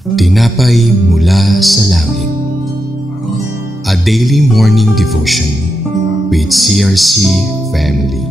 Tinapay mula sa langit. A daily morning devotion with CRC Family.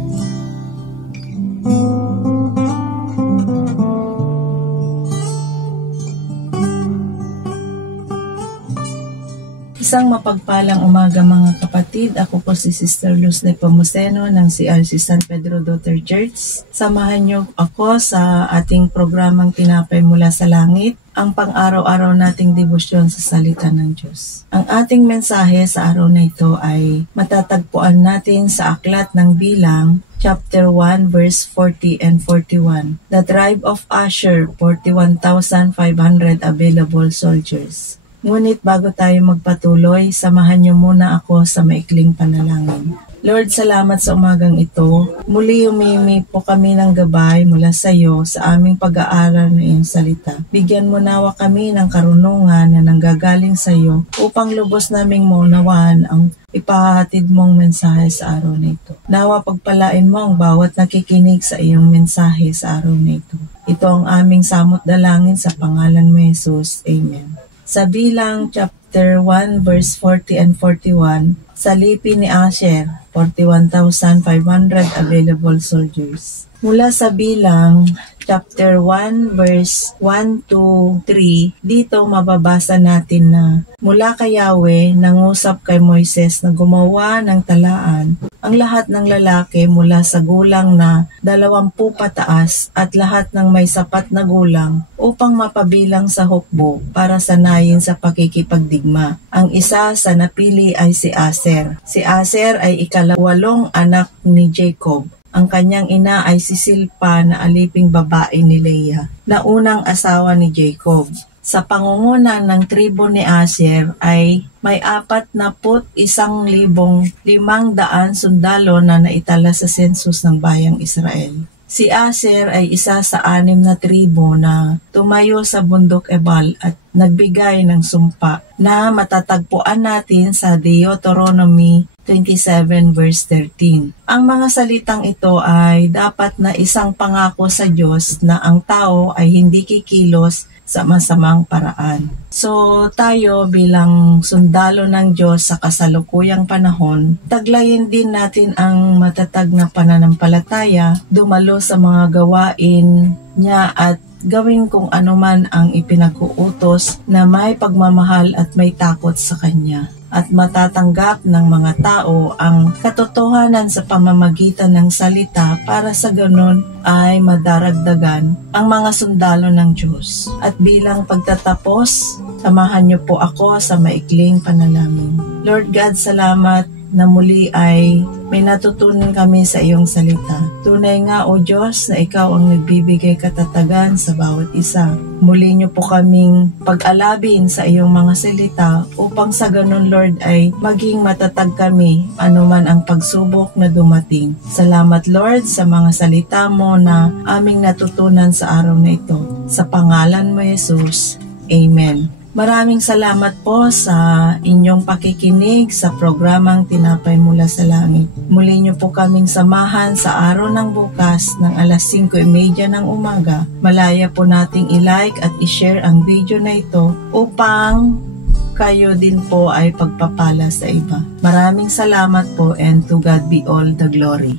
Isang mapagpalang umaga mga kapatid. Ako po si Sister Luz Nepomuceno ng CRC San Pedro Daughter Church. Samahan niyo ako sa ating programang Tinapay Mula sa Langit, ang pang-araw-araw nating debosyon sa salita ng Diyos. Ang ating mensahe sa araw na ito ay matatagpuan natin sa Aklat ng Bilang, Chapter 1, verse 40 and 41. The tribe of Asher, 41,500 available soldiers. Ngunit bago tayo magpatuloy, samahan niyo muna ako sa maikling panalangin. Lord, salamat sa umagang ito. Muli umimi po kami ng gabay mula sa iyo sa aming pag-aaral ng iyong salita. Bigyan mo nawa kami ng karunungan na nanggagaling sa iyo upang lubos naming maunawaan ang ipahatid mong mensahe sa araw na ito. Nawa pagpalain mo ang bawat nakikinig sa iyong mensahe sa araw na ito. Ito ang aming samot dalangin sa pangalan mo, Jesus. Amen. Sa Bilang chapter 1 verse 40 and 41, sa lipi ni Asher, 41,500 available soldiers. Mula sa Bilang chapter 1 verse 1 to 3, dito mababasa natin na mula kay Yahweh nangusap kay Moises na gumawa ng talaan ang lahat ng lalaki mula sa gulang na 20 pataas at lahat ng may sapat na gulang upang mapabilang sa hukbo para sanayin sa pakikipagdigma. Ang isa sa napili ay si Aser. Si Aser ay ikalawalong anak ni Jacob. Ang kanyang ina ay si Silpa na aliping babae ni Leah, na unang asawa ni Jacob. Sa pangunguna ng tribo ni Aser ay may 41,500 sundalo na naitala sa sensus ng bayang Israel. Si Aser ay isa sa 6 na tribo na tumayo sa bundok Ebal at nagbigay ng sumpa na matatagpuan natin sa Deuteronomy 27 verse 13. Ang mga salitang ito ay dapat na isang pangako sa Diyos na ang tao ay hindi kikilos sa masamang paraan. So tayo bilang sundalo ng Diyos sa kasalukuyang panahon, taglayin din natin ang matatag na pananampalataya, dumalo sa mga gawain niya at gawin kung anuman ang ipinag-uutos na may pagmamahal at may takot sa Kanya. At matatanggap ng mga tao ang katotohanan sa pamamagitan ng salita para sa ganon ay madaragdagan ang mga sundalo ng Diyos. At bilang pagtatapos, samahan niyo po ako sa maikling panalangin. Lord God, salamat na muli ay may natutunan kami sa iyong salita. Tunay nga, O Diyos, na ikaw ang nagbibigay katatagan sa bawat isa. Muli niyo po kaming pag-alabin sa iyong mga salita upang sa ganun, Lord, ay maging matatag kami anuman ang pagsubok na dumating. Salamat, Lord, sa mga salita mo na aming natutunan sa araw na ito. Sa pangalan mo, Jesus. Amen. Maraming salamat po sa inyong pakikinig sa programang Tinapay Mula sa Langit. Muli niyo po kaming samahan sa araw ng bukas ng alas 5:30 ng umaga. Malaya po nating i-like at i-share ang video na ito upang kayo din po ay pagpapala sa iba. Maraming salamat po and to God be all the glory.